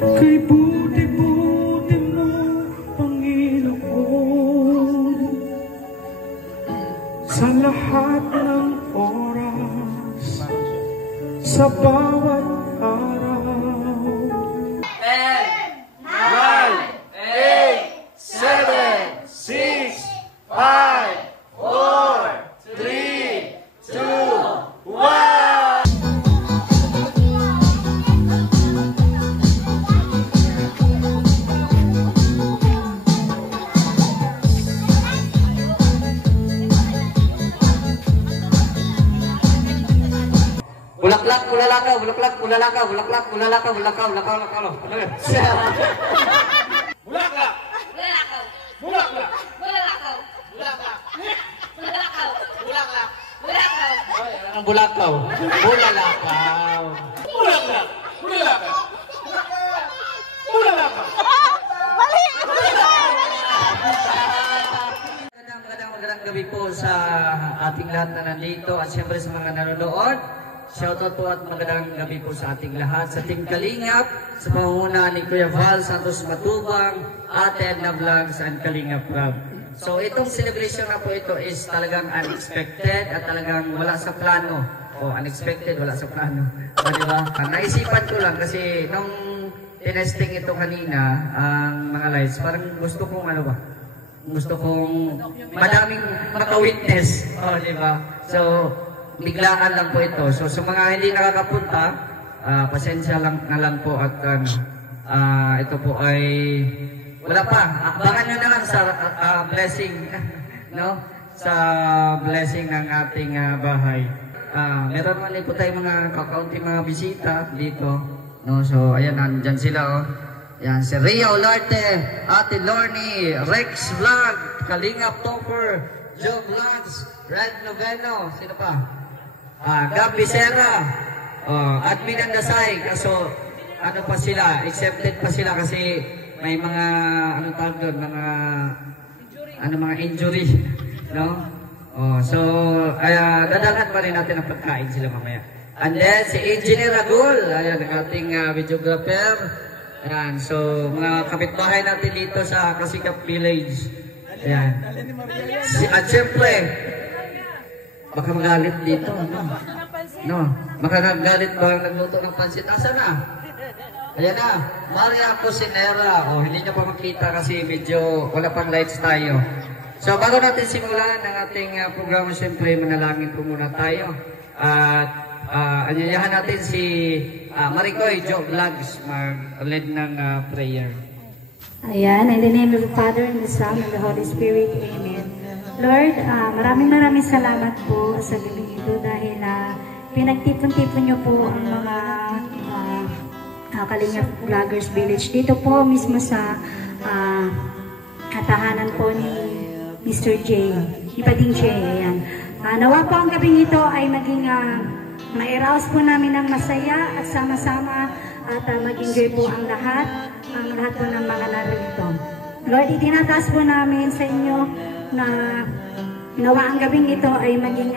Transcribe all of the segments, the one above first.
Kay buti-buti mo, Panginoon, sa lahat ng oras, sa bawat araw. 10, 9, 8, 7, 6, 5, 4, 3, 2, 1. Bulaklak, bulalakaw, bulaklak, bulalakaw, bulaklak, bulalakaw, bulakaw, lakaw, lakaw. Bulaklak! Bulaklak! Bulaklak! Bulaklak! Bulaklak! Bulaklak! Bulaklak! Bulaklak! Ay, ang bulakaw. Bulalakaw. Bulaklak! Bulaklak! Bulaklak! Magandang gabi po sa ating lahat na nandito at siyempre sa mga nanonood. Shoutout po at magandang gabi po sa ating lahat, sa Team Kalingap, sa pangunguna ni Kuya Val Santos Matubang, Ate Edna Vlogs and Kalingap Rob. So itong celebration na po ito is talagang unexpected at talagang wala sa plano. O unexpected, wala sa plano. Diba? Naisipan ko lang kasi nung tinesting ito kanina, ang mga lights, parang gusto kong ano ba? Gusto kong madaming maka-witness. O diba? So biglaan lang po ito. So sa mga hindi nakakapunta, pasensya lang na lang po at ito po ay wala pa. Abangan nyo na lang sa blessing, no? Sa blessing ng ating bahay. Meron man din po tayong mga kakaunting mga bisita dito, no? So ayan, nandyan sila, oh. Yan, si Ria Olarte, Ate Lorny, Rex Vlog, Kalingap Topper, Joe Vlogs, Red Noveno, sino pa? Gabi Serra, Admin and Dasay, kaso ano pa sila, accepted pa sila kasi may mga ano tawag doon, mga injury, no? So dadaghan pa rin natin ang pagkain sila mamaya. And then si Engineer Agul, ayan ang ating videographer. Ayan, so mga kapitbahay natin dito sa Kasikap Village. Ayan. At syempre, baka magalit dito. No, makakagalit ba ang nagluto ng pansit? Asa na? Ayan na, Maria Cusinera. Hindi nyo pa makita kasi medyo wala pang lights tayo. So bago natin simulan ang ating programa, siyempre manalangin po muna tayo. At anyayahan natin si Maricoy Joe Vlogs mag-lead ng prayer. Ayan, in the name of the Father, and the Son, and the Holy Spirit. Amen. Lord, maraming salamat po sa gabi ito dahil pinagtipon-tipon niyo po ang mga Kalingap Vloggers Village dito po mismo sa tahanan po ni Mr. J, Ipading J. Ayan. Nawa po ang gabi ito ay maging ma-arouse po namin ng masaya at sama-sama at mag-enjoy po ang lahat po ng mga narito. Lord, itinataas po namin sa inyo na nawa ang gabing ito ay maging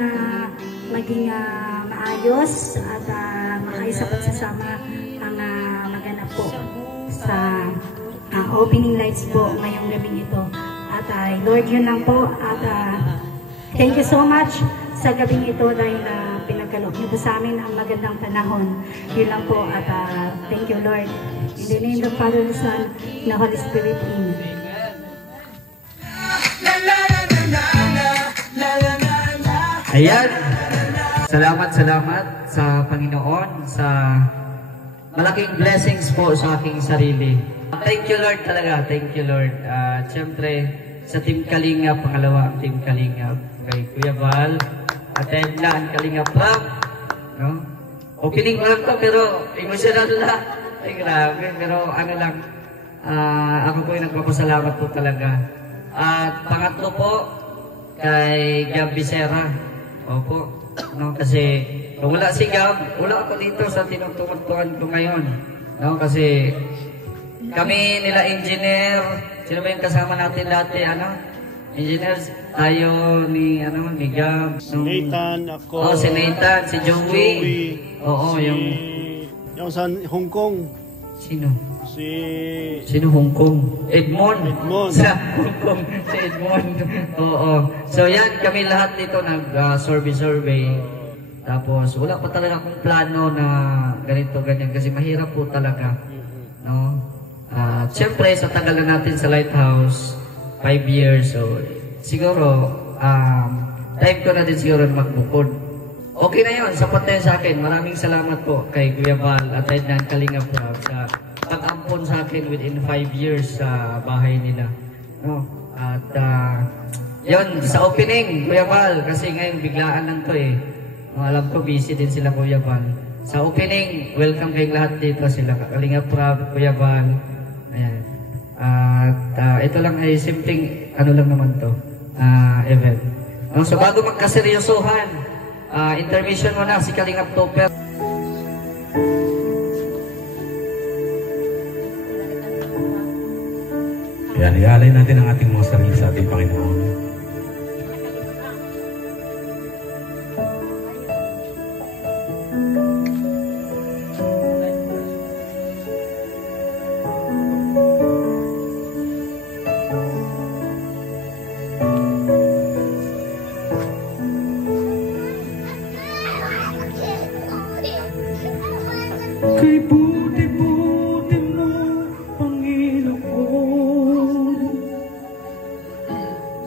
maayos at maayos sa pagsasama ang maganap po sa opening lights po ngayong gabing ito. At Lord, yun lang po at thank you so much sa gabing ito dahil pinagkaloob niyo po sa amin ang magandang panahon. Yun lang po at thank you, Lord. In the name of the Father, the Son, and the Holy Spirit. Amen. Ayan, salamat sa Panginoon sa malaking blessings po sa aking sarili. Thank you Lord talaga, thank you Lord. Siyempre sa Team Kalingap, pangalawa ang Team Kalingap, kay Kuya Val, at Edna ang Kalingap Rob, no? Opening ko lang to pero emotional na. Ay grabe, pero ano lang, ako po yung nagpapasalamat po talaga. At pangatlo po kay Gabi Serra. Opo, no, kasi kung wala si Gab, wala ako dito sa tinutungtungan ko ngayon, no, kasi kami nila engineer, sino ba yung kasama natin dati, engineers, tayo ni Gab, si Nathan, ako, si Nathan, si Joey, oo, yung sa Hong Kong, sino? Sino Hong Kong? Edmond. Sa Hong Kong, si Edmond. Oo. So yan, kami lahat dito nag-survey. Tapos wala pa talaga akong plano na ganito, ganyan. Kasi mahirap po talaga. No? Siyempre, sa tagal na natin sa Lighthouse, 5 years. So, siguro, time ko na din siguro magbukod. Okay na yun, sapat na yun sa akin. Maraming salamat po kay Kuya Val at ng Kalinga Prab sa pag-ampon sa akin within 5 years sa bahay nila. No? At yun, sa opening, Kuya Val, kasi ngayon biglaan lang to eh. Alam ko busy din sila Kuya Val. Sa opening, welcome kayong lahat dito sila. Kalinga Prab, Kuya Val. Ayan. At ito lang ay simpleng, ano lang naman to, event. No? So bago magkaseryosohan, intermission muna si Kalinga Topper. Yan, ialay natin ang ating mga sarili sa ating Panginoon. Kay buti-buti mo, Panginoon,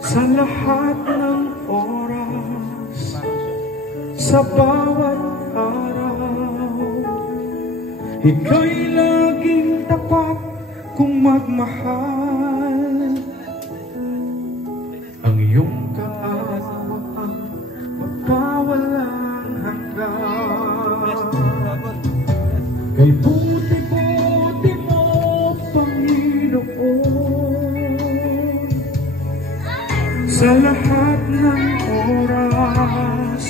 sa lahat ng oras, sa bawat araw, ika'y laging tapat kung magmahal. Ang iyong kaawaan, magpawalang hanggan. Kay buti-buti mo, Panginoon, sa lahat ng oras,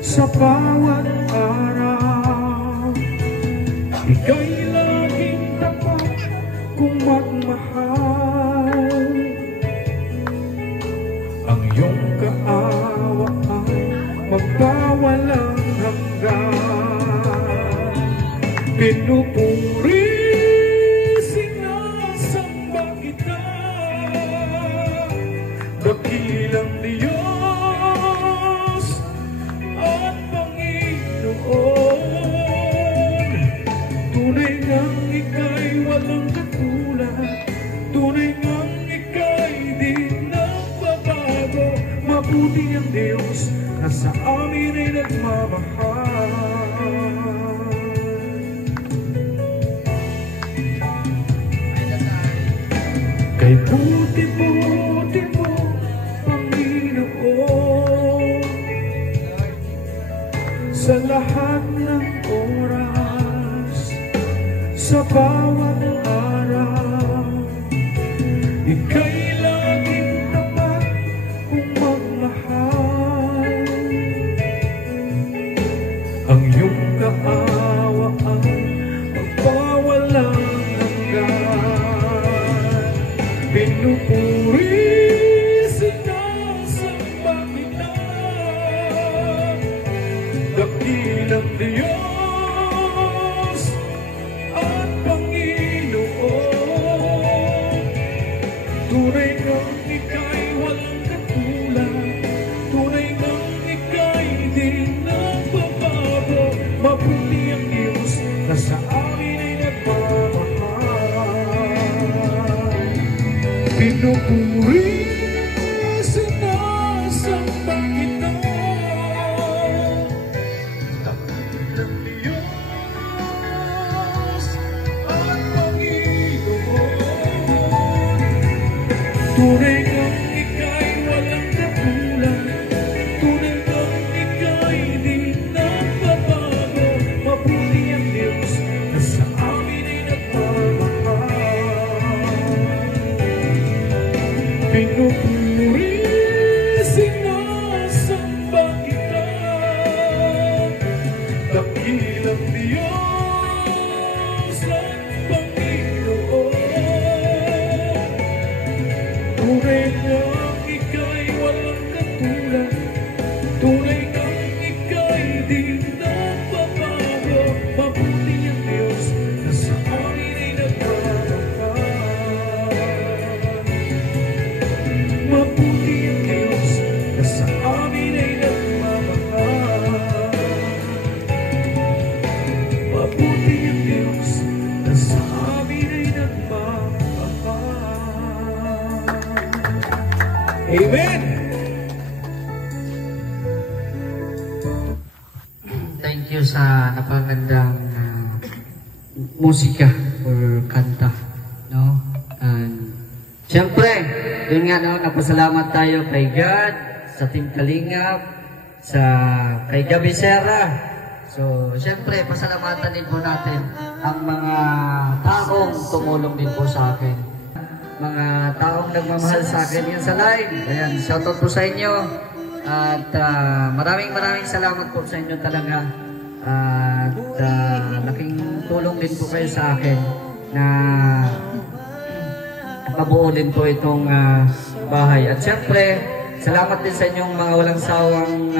sa bawat araw, ika'y laging tapat kung magmahal. Ang iyong kaawaan, magpawalang hanggan. Pinupuri, sinasamba kita, dakilang Diyos at Panginoon. Tunay ngang ika'y walang katulad, tunay ngang ika'y di nagbabago. Mabuti ang Diyos na sa amin ay nagmamahal. Kay buti-buti mo, Panginoon, sa lahat ng oras, sa bawat araw, ika'y laging tapat kung magmahal. Ang iyong kaawaan, magpawalang hanggan. Pinupuri, sinasamba kita, dakilang Diyos at Panginoon. Tunay ngang ika'y walang katulad, tunay ngang ika'y di nagbabago. Mabuti ang Diyos na sa amin ay nagmamahal. Pinupuri, sinasamba kita, dakilang Diyos at Panginoon. Tunay ngang ika'y walang katulad, tunay ngang ika'y di nagbabago. Mabuti ang Diyos na sa amin ay nagmamahal. Pinupuri, sinasamba kita, dakilang Diyos at Panginoon. Tunay ngang ika'y walang katulad, tunay ngang ika'y di nagbabago. Mabuti ang Diyos na sa amin ay nagmamahal. sa amin ay nagmamahal. Amen! Thank you sa napakagandang musika or kanta, no? And siyempre, yun nga, no, napasalamat tayo kay God, sa Team Kalingap, kay Gabi Serra. So, siyempre, pasalamatan din po natin ang mga taong tumulong din po sa akin. Mga taong nagmamahal sa akin yan sa live. Ayan, shoutout po sa inyo. At maraming salamat po sa inyo talaga. At laking tulong din po kayo sa akin na mabuo din po itong bahay. At syempre, salamat din sa inyong mga walang sawang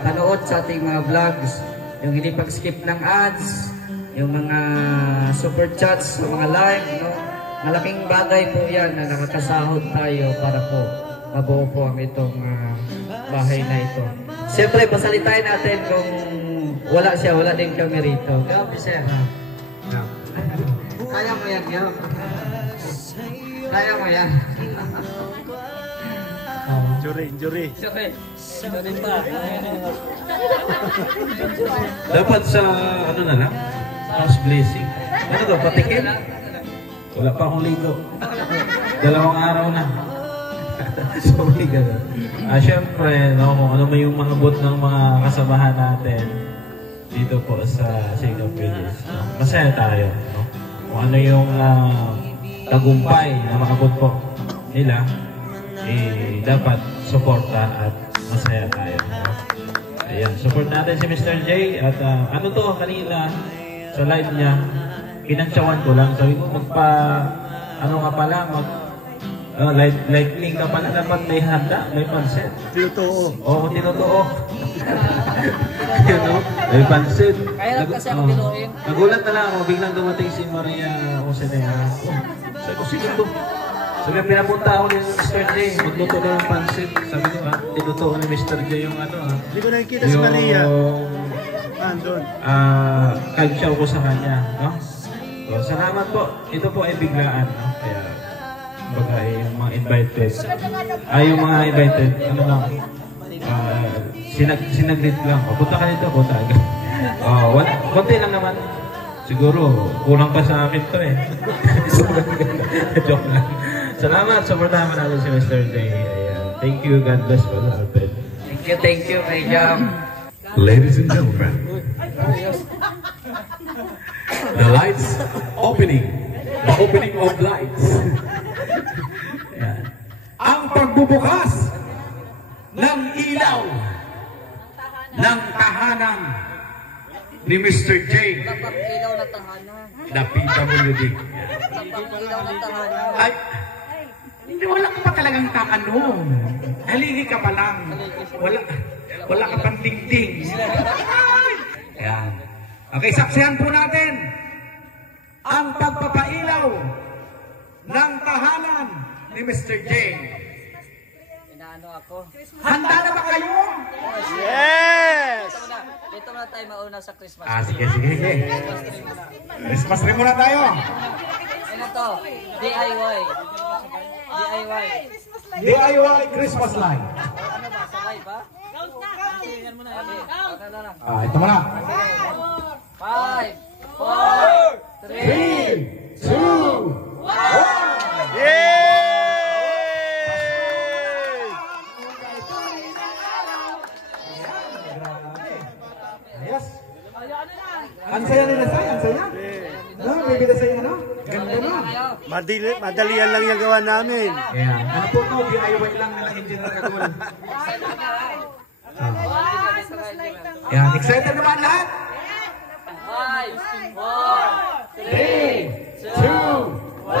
panood sa ating mga vlogs. Yung hindi pag-skip ng ads, yung mga super chats, yung mga live, no? Malaking bagay po yan na nakakasahod tayo para po mabuo po ang itong bahay na ito. Siyempre, pasalitain natin kung wala siya, wala din kami rito. Grabe siya. Kaya mo yan, Gab. Kaya mo yan. Injury. Sorry pa. Dapat sa, ano na lang, house blessing. Ano to, patikin? Wala pa akong ligo. 2 araw na. Sorry, gano'n. Siyempre, no, kung ano mo yung mga bot ng mga kasamahan natin dito po sa Signal Village. No? Masaya tayo. No? Kung ano yung tagumpay na makabot po nila, dapat suporta at masaya tayo. No? Ayan, support natin si Mr. J. At ano to, kanina sa live niya, kinantsawan ko lang. Sabi ko, ano ka pala, lightning ka pala, dapat may handa, may pansit. Tinutuo. Oo, tinutuo. Yun, no? May pansit. Kaya lang kasi ako tinuin. Nagulat na lang ako, biglang dumating si Maria Josenera. Sabi ko, sino to? Sabi, pinapunta ako ni Mr. J, magluto na ng pansit. Sabi ko, tinutuo ni Mr. J yung ano, ha? Hindi ko nakikita si Maria. Andun. Kagsaw ko sa kanya, no? So, salamat po. Ito po ay biglaan, no? Kaya, baga yung mga invited. Yung mga invited, ano lang, sinaglit lang. Punta ka dito, punta agad. Konti lang naman. Siguro, kulang pa sa akin to eh. Joke lang. Salamat, supportahan natin si Mr. J. Ayan. Thank you, God bless po sa atin. Thank you, my Jam. Ladies and gentlemen, the lights opening. The opening of lights. Yan. Ang pagbubukas ng ilaw ng tahanan ni Mr. J. Ilaw na tahanan. Na PWD. Ilaw na tahanan. Ay, hindi, wala ka pa talagang kaano. Haligi ka pa lang. Wala ka pang dingding. Yan. Okay, saksihan po natin ang pagpapailaw ng tahanan ni Mr. J. Inaano ako. Handa na ba kayo? Yes! Dito na tayo mauna sa Christmas. Sige. Christmas tree muna tayo. Ano to? DIY. DIY Christmas light. Ano ba? Sabay ba? Tingnan mo na. Ito muna. 5, 4, 3, 2, 1. Yay! Ayos. Ang saya nila sa'yo, ang saya. No, may bida sa'yo, ano? Ganda no? Madalian lang yung gawa namin. Ayan. Ano po ito? DIY lang nila engineer Kagul. Ayan, excited naman lahat? 5, 4, 3, 2, 1.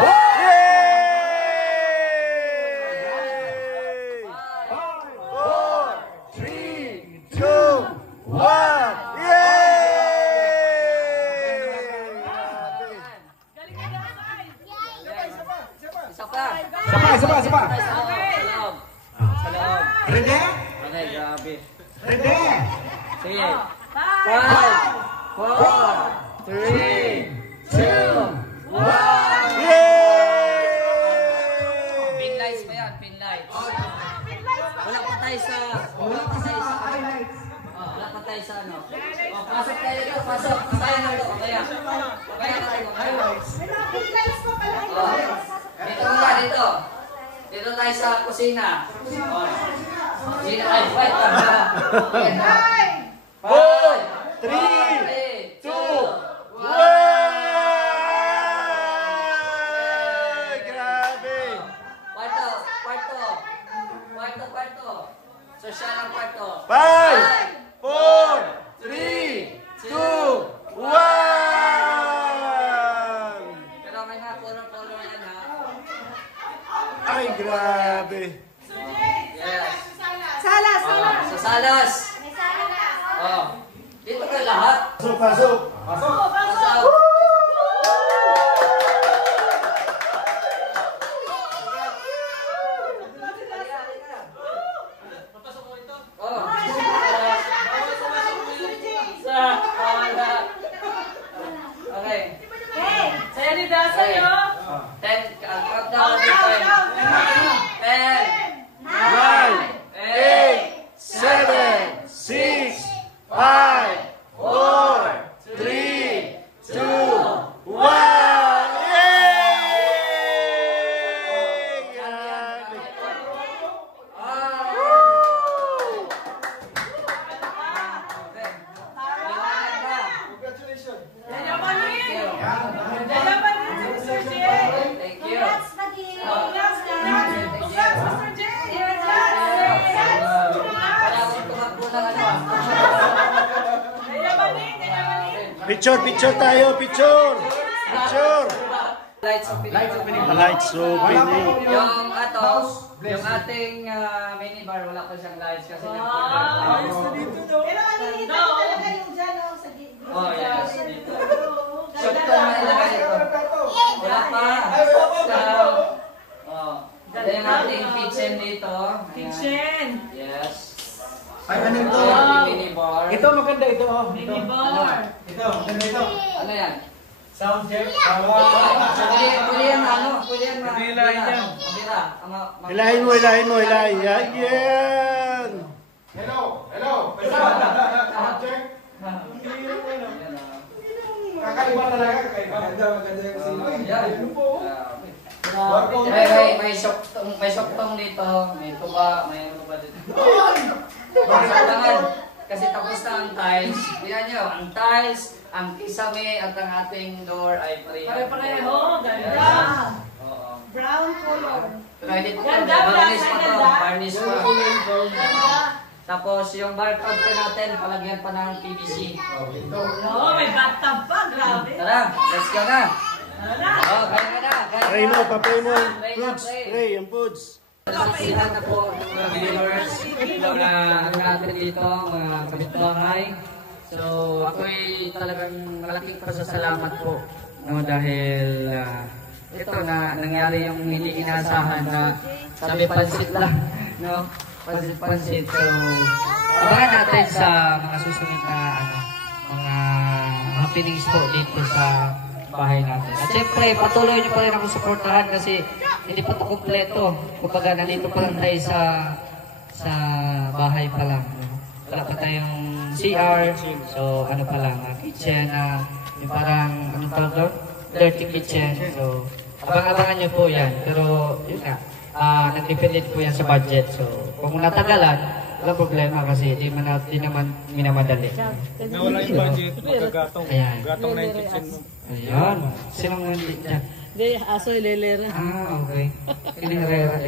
Isa pa. Sa loob. Ready? Okay, grabe. Ready? Sige. 5, 4, 3, 2, pasok. Kaya na ito, kaya. Kaya na tayo, kaya. Dito muna, dito. Dito tayo sa kusina. Kusina, ay, fight ka. 5, 3, 2, 1! Grabe! Kwarto. Social ang kwarto. 5, 4, 3, 2, 1! Pero may mga color yan ha. Ay, grabe! Yes. Sa salas. Dito kayo lahat. Pasok! Pasok. Okay. Saya ni dah saya. 10, countdown. 10, 9, 8, 7, 6, 5, 4, 3, 2, 1! Yay! Grabe! Jaya Mani. Jaya Mani, Mr. J. Thank you. Congrats, Mr. J. Jaya Mani. Picture tayo, picture! Lights opening. Lights opening. Yung ating minibar, wala pa siyang lights kasi yung Oh, yes, dito. So, ito na ilagay dito. Wala pa. Ito yung ating kitchen dito. Kitchen. Yes. Ay, ano ito? Ating minibar. Ito, maganda ito. Mini bar. Ito, maganda ito. Ano yan? Sound check. Pwede yan, ano? Pwede yan, Ilahin yan. Kabila. Ilahin mo. Yan! Sound check. Kakaiba talaga, kakaiba. Maganda yung sino. May shoktong dito. May tuba. May ano ba dito? Kailangan. Kasi tapos na ang tiles. Tingnan nyo, ang tiles, ang kisame at ang ating door ay Pare-pareho. Ganda. Oo. Brown color. Pero hindi pa Ganda, varnish pa to. ganda. Varnish pa. Ganda. Tapos yung barcode pa natin, palagyan pa ng PVC. Oh, may bathtub pa. Grabe. Tara, let's go na. Tara. Oh, kaya ka na. Pray mo, papray mo ang foods. Pray, ang foods. Sila na po mga viewers, mga natin dito, mga kapitbahay. So, ako'y talagang malaking pasasalamat po. No, dahil ito na nangyari yung hindi inaasahan na sabi pansit lang. No? Pansit. So, abangan natin sa mga susunod na mga happenings po dito sa bahay natin. At syempre, patuloy niyo pa rin ako suportahan kasi hindi pa ito kompleto. Kumbaga, nandito pa lang tayo sa bahay pa lang. Wala pa tayong CR. So, ano pa lang, kitchen, yung parang, anong tawag doon? Dirty kitchen. So, abang-abangan niyo po yan. Pero, yun nga, nag-dependent po yan sa budget. So, kung natagalan, walang problema kasi di naman minamadali. Nawala yung budget, magkagatong. Ayan. Gatong na yung kitchen mo. Ayan. Sinong nandito dyan? Hindi, aso ililera. Okay. Ililera.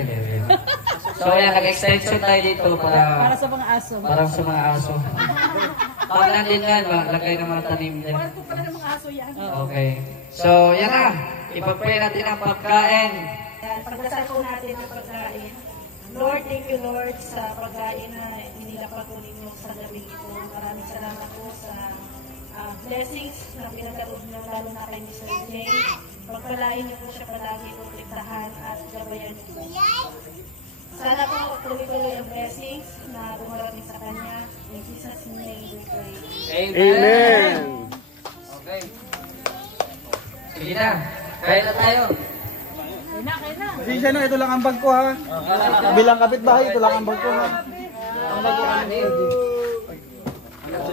So, ayan, nag-extension tayo dito para Para sa mga aso. parang sa mga aso. Pag nandun yan, lagay ng mga tanim din. Kwarto pala ng mga aso yan. Okay. So, yan na. Ipag-pray natin ang pagkain. Pagdasal po natin ang pagkain. Lord, thank you Lord sa pagkain na inilapatuloy mo sa gabi ito. Maraming salamat po sa blessings na pinagkaroon niyo lalo na kay Mr. J. Pagpalain niyo po siya palagi, protektahan at gabayan niyo po. Sana po tuloy-tuloy ang blessings na dumarating sa kanya. In Jesus' name we pray. Amen! Okay. Sige na. Kaya na tayo. Kaya na. Pasensya na, ito lang ang bag ko ha. Bilang kapitbahay, ito lang ang bag ko ha.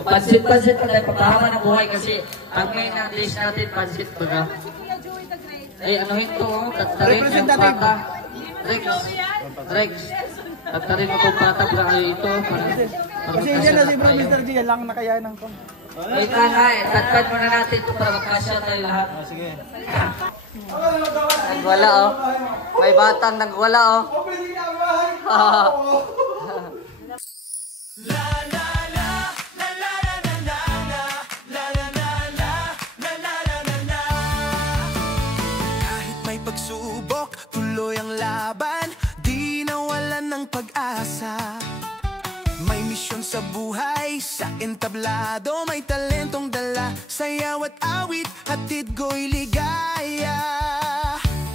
Pansit-pansit na pagkahama ng buhay kasi ang main na dish natin, pansit baga. Ay, ano ito, tatarin yung pata. Rex. Tatarin mo itong pata, baga ito. Kasi dyan na si Bro Mr. G, lang nakayanan ko. Wait lang nga eh, tatpad muna natin ito para magkasya tayo lahat. Sige. Nagwala oh. May batang nagwala oh. Kahit may pagsubok, tuloy ang laban, di nawalan ng pag-asa. May misyon sa buhay, sa entablado, may talentong dala, sayaw at awit, hatid ko'y ligaya.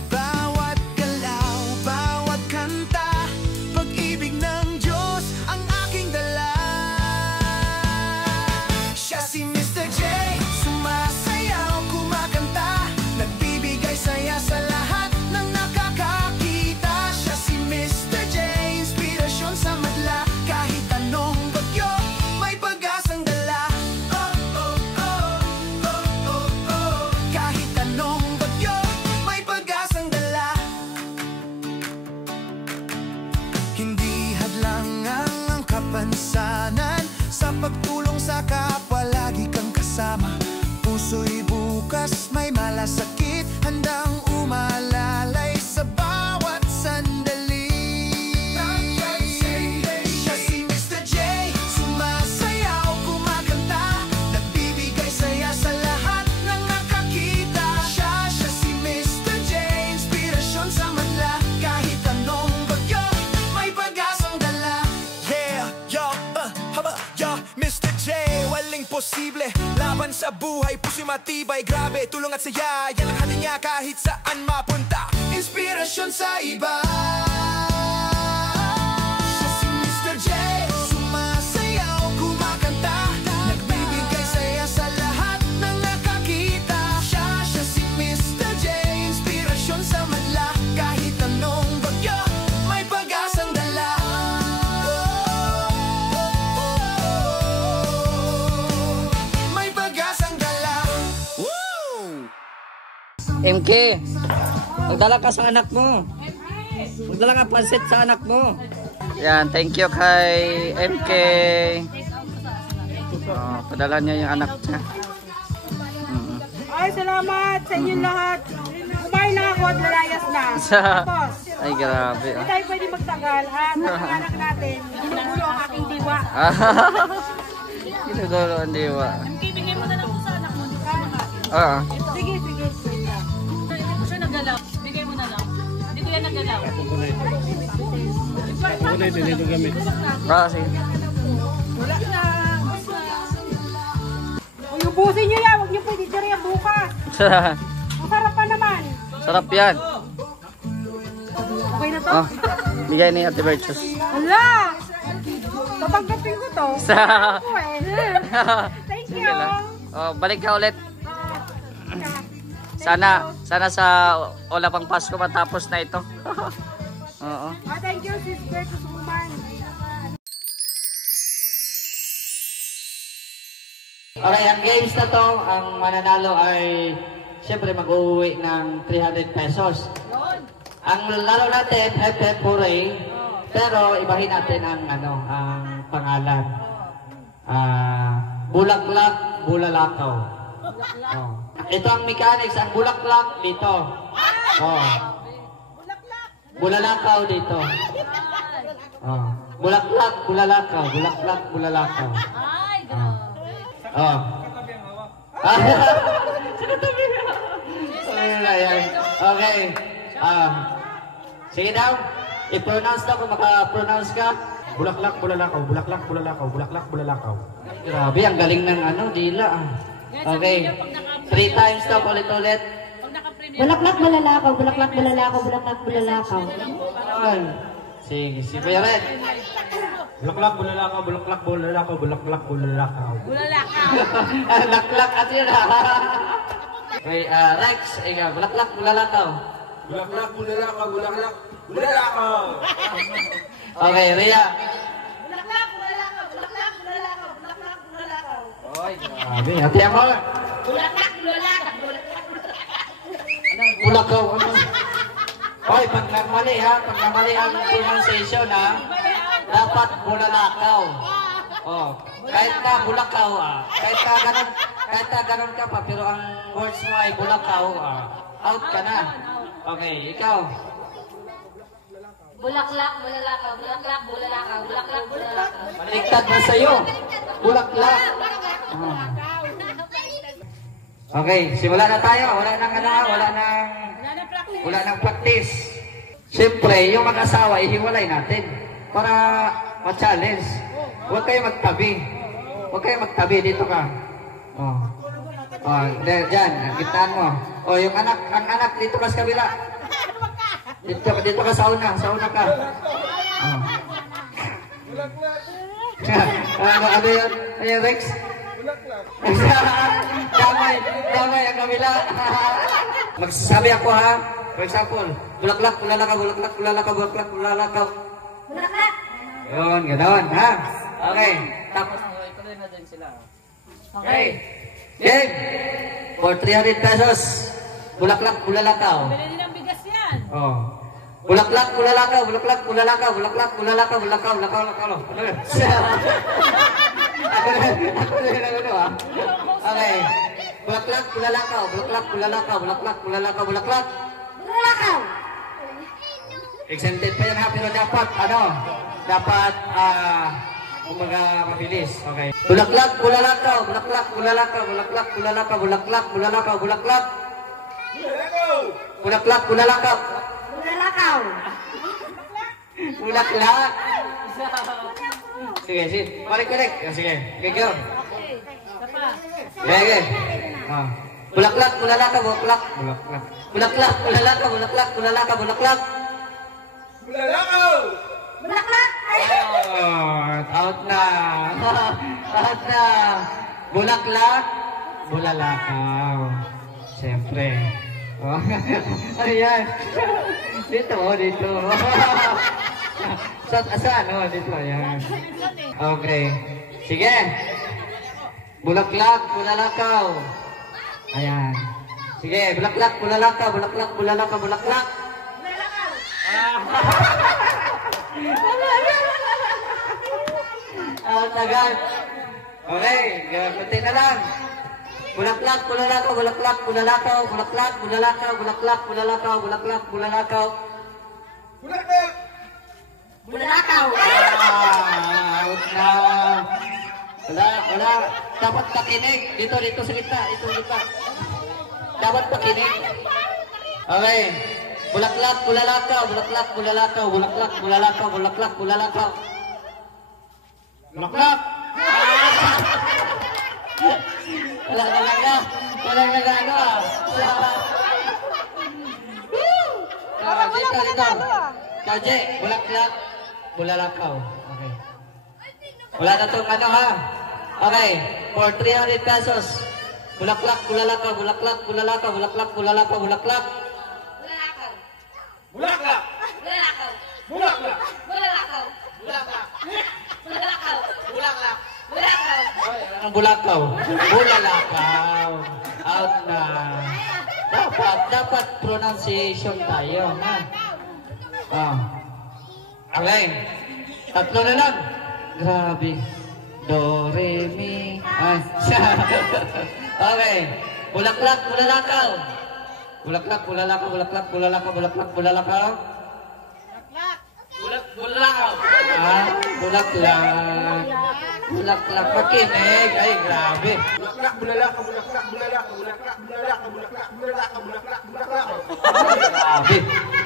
Bawat galaw, bawat kanta, pag-ibig ng Diyos ang aking dala. Siya si Mr. J, sumasayaw, kumakanta, nagbibigay saya sa lahat ng nakakakita. Siya si Mr. J, inspirasyon sa madla, kahit anong bagyo, may pag-asang dala. Oh, oh, oh, oh, oh, oh. Kahit anong bagyo, may pag-asang dala. Hindi hadlangan ang kapansanan, sa pagtulong sa kapwa lagi kang kasama. Puso'y bukas, may malasakit, handang umalalay sa bawat sandali. Siya si Mr. J, sumasayaw, kumakanta, nagbibigay saya sa lahat ng nakakita. Siya si Mr. J, inspirasyon sa madla, kahit anong bagyo, may pag-asang dala. Yeah, yo, Mr. J, waling posible, laban sa buhay, puso'y matibay, grabe, tulong at saya, yan ang hati niya kahit saan mapunta, inspirasyon sa iba. Siya si Mr. J, sumasayaw, kumakanta, nagbibigay saya sa lahat ng nakakita. Siya si Mr. J, inspirasyon sa madla, kahit anong bagyo, may pag-asang dala. May pag-asang dala. Woo! MK, magdala ka sa anak mo. Magdala ka pansit sa anak mo. Yan, thank you kay MK. Padala niya yung anak niya. Ay, salamat sa inyong lahat. Kumain na ako at lalayas na. Tapos, Ay, grabe. hindi tayo pwede magtagal. At ang anak natin, ginugulo ang aking diwa. Ginugulo ang diwa. Bigay mo na lang sa anak mo. Oo. Sige. Hindi ko siya naggalaw. Bigay mo na lang. Hindi ko yan naggalaw. Dito gamit. Sige. Wala na. Ubusin nyo yan. Huwag nyo pwede dyan yan bukas. Ang sarap pa naman. Sarap yan. Okay na to? Oh, bigay ni Ate Virtus. Wala! Tatanggapin ko to. Ako Thank you. Sige lang. Oh, balik ka ulit. Sana sa wala pang Pasko matapos na ito. Oo. Thank you, sister Kusuman. Okay, ang games na to, ang mananalo ay siyempre mag-uwi ng 300 pesos. Ang lalo natin, Hep Hooray, pero ibahin natin ang ang pangalan. Bulaklak, Bulalakaw. Oh. Ito ang mechanics, ang bulaklak dito. Oh. Bulalakaw dito. Oh. Bulaklak, Bulalakaw, bulaklak, Bulalakaw. Oh. Okay. Sige daw. I-pronounce daw kung maka-pronounce ka. Bulaklak, bulalakaw, bulaklak, bulalakaw, bulaklak, bulalakaw. Grabe, ang galing ng dila. Okay. 3 times daw, ulit-ulit. Bulaklak, bulalakaw, bulaklak, bulalakaw, bulaklak, bulalakaw. Ay. Sige, si Kuya Red. Bulaklak, bulalakaw, bulaklak, bulalakaw, bulaklak, bulalakaw. Laklak at yun. Okay, Rex, bulaklak, bulalakaw. Bulaklak, bulalakaw, bulaklak, bulalakaw. Okay, Rhea. Bulaklak, bulalakaw, bulaklak, bulalakaw, bulaklak, bulalakaw. Oy, grabe. Ate mo. Bulaklak, bulaklak. Bulakaw. Oy, pag nagmali ha, pag nagmali ang pronunciation ha, dapat bulalakaw. Oh, kahit ka bulakaw kahit ka ganun ka pa, pero ang words mo ay bulakaw, out ka na. Okay, ikaw. Bulaklak, bulalakaw, bulaklak, bulalakaw, bulaklak, bulalakaw. Baliktad na sa'yo. Bulaklak. Okay, simula na tayo. Wala nang practice. Siyempre, yung mag-asawa, ihiwalay natin para ma-challenge. Huwag kayo magtabi. Dito ka. Diyan, gitnaan mo. Ang anak, dito ka sa kabila. Dito ka sa una ka. Ano yun? Rex? Damay ang kabila. Magsasabi ako ha. For example, bulaklak, bulalakaw, bulaklak, bulalakaw, bulaklak, bulalakaw. Bulaklak. Yun, ganoon ha. Okay. Tapos, ituloy na dyan sila. Okay. Game. For 300 pesos. Bulaklak, bulalakaw. Bili ng bigas yan. Bulaklak, bulalakaw, bulaklak, bulalakaw, bulaklak, bulalakaw, bulakaw, lakaw, lakaw. Ako na ha. Okay. Bulaklak, bulalakaw, bulaklak, bulalakaw, bulaklak, bulalakaw, bulaklak. Bulalakaw. Exempted pa yan ha, pero dapat, umaga mabilis. Okay. Bulaklak, bulalakaw, bulaklak, bulalakaw, bulaklak, bulalakaw, bulaklak, bulalakaw, bulaklak. Bulaklak, bulalakaw. Bulalakaw. Bulaklak. Sige. Balik. Sige. Go. Sige. Bulaklak, bulalakaw, bulaklak. Bulaklak, bulalakaw, bulaklak, bulalakaw, bulaklak. Bulalakaw! Bulaklak. Out na. Bulaklak, bulalakaw. Siyempre. Ayan. Dito. Saan? Dito. Ayan. Okay. Sige. Bulaklak, bulalakaw. Ayan. Sige. Bulaklak, bulalakaw. Bulaklak, bulalakaw, bulaklak. Tagal. Okay. Kunti na lang. Bulaklak, bulalakaw, bulaklak, bulalakaw, bulaklak, bulalakaw, bulaklak, bulalakaw, bulaklak, bulalakaw. Bulalakaw. Out na. Wala. Dapat pakinig. Dito sa gitna. Dapat pakinig. Okay. Bulaklak, bulalakaw, bulaklak, bulalakaw, bulaklak, bulalakaw, bulaklak, bulalakaw. Bulaklak. Walang nagagawa. Dito. Kaje, bulaklak, bulalakaw. Okay. Wala na itong ha. Okay. For 300 pesos. Bulaklak, bulalakaw, bulaklak, bulalakaw, bulaklak, bulalakaw, bulaklak. Bulaklak! Bulalakaw. Bulaklak! Bulalakaw. Bulaklak! Bulalakaw. Bulaklak! Bulalakaw. Ang bulalakaw. Out na. Dapat pronunciation tayo, ha? Okay. 3 na lang. Grabe. Do, re, mi. Okay. Bulaklak, bulalakaw. Bulaklak, bulalakaw, bulaklak, bulalakaw, bulaklak, bulalakaw. Bulakaw! Bulaklak, makinig. Ay, grabe. Bulaklak, bulalakaw, bulaklak, bulalakaw, bulaklak, bulalakaw, bulaklak, bulalakaw, bulaklak, bulaklak. Grabe.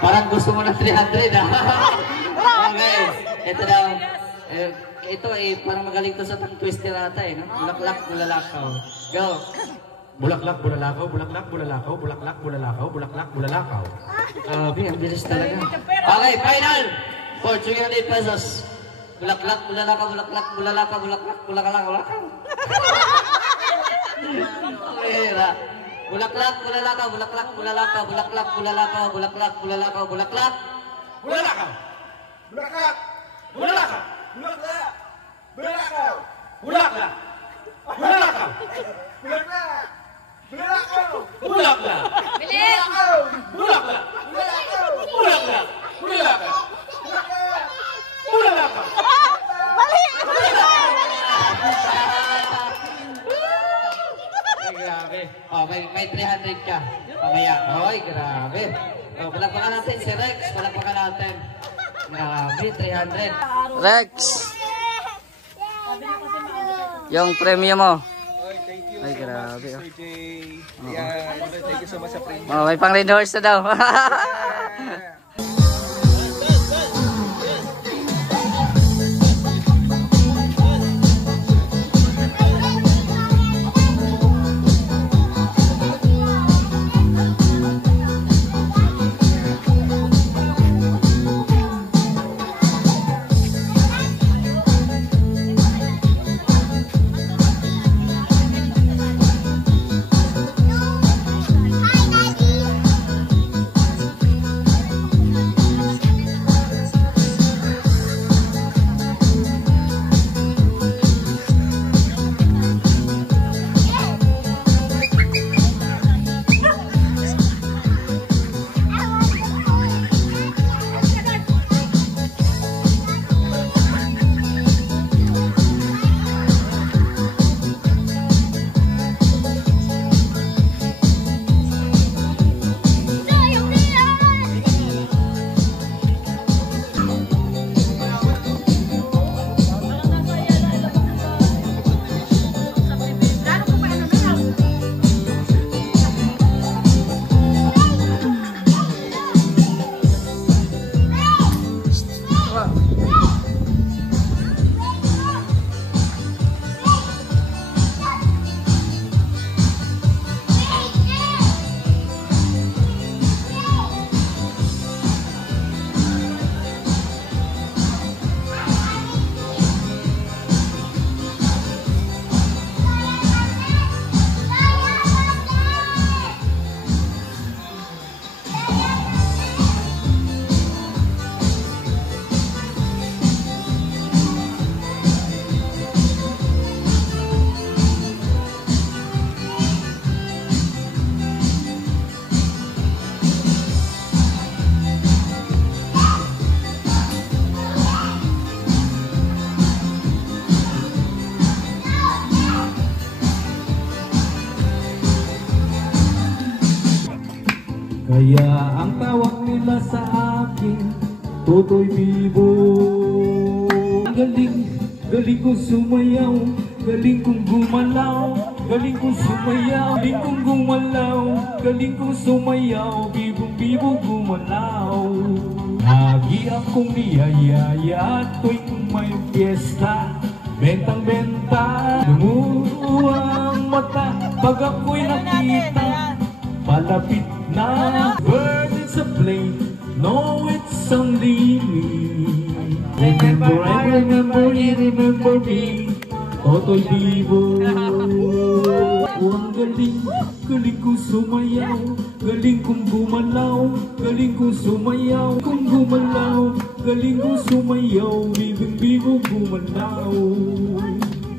Parang gusto mo ng 300 ha. Okay. Ito daw. Ito parang magaling to sa tongue twister ata no? Bulaklak, bulalakaw. Go. Bulaklak, bulalakaw, bulaklak, bulalakaw, bulaklak, bulalakaw, bulaklak, bulalakaw. Grabe, ang bilis talaga. Okay, final. For 300 pesos. Bulaklak, bulalakaw, bulaklak, bulalakaw, bulaklak, bulaklak, bulaklak. Bulaklak, bulalakaw, bulaklak, bulalakaw, bulaklak, bulalakaw, bulaklak, bulalakaw, bulaklak. Bulakaw! Bulaklak! Bulakaw! Bulaklak! Bulakaw! Bulaklak! Bulaklak! Bulaklak! Bulaklak! Bulaklak! Bilis! Bulaklak! Bulaklak! Bulaklak! Bulaklak! Mali! Ay, grabe. Oh, may 300 ka. Mamaya. Oy, grabe. Oh, palakpakan natin si Rex. Palakpakan natin. Grabe, 300. Rex! Yung premium mo. Ay, grabe. Sir Jay. Yan. Thank you so much sa premium. Oh, may pang red horse na daw. Kaya ang tawag nila sa akin, Totoy Bibo. Galing, galing kong sumayaw, galing kong gumalaw, galing kong sumayaw, galing kong gumalaw, galing kong sumayaw, bibong-bibo gumalaw. Lagi akong niyayaya tuwing may piyesta, bentang-benta, lumuwang mata pag ako'y nakita. Palapit na, birds a plane, no it's only me. Remember, I remember, you remember me, Totoy Bibo. Ang galing, galing kong sumayaw, galing kong gumalaw, galing kong sumayaw, kong gumalaw, galing kong sumayaw, bibing-bibo gumalaw.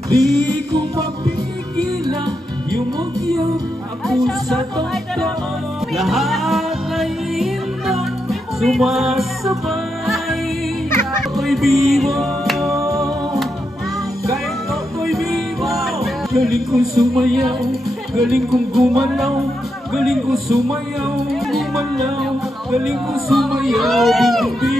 Di ko mapigilan, yumugyog ako sa totoo. Lahat ay indang sumasabay. Totoy Bibo, kahit Totoy Bibo. Galing kong sumayaw, galing kong gumalaw, galing kong sumayaw, gumalaw, galing kong sumayaw, bibing-bibo.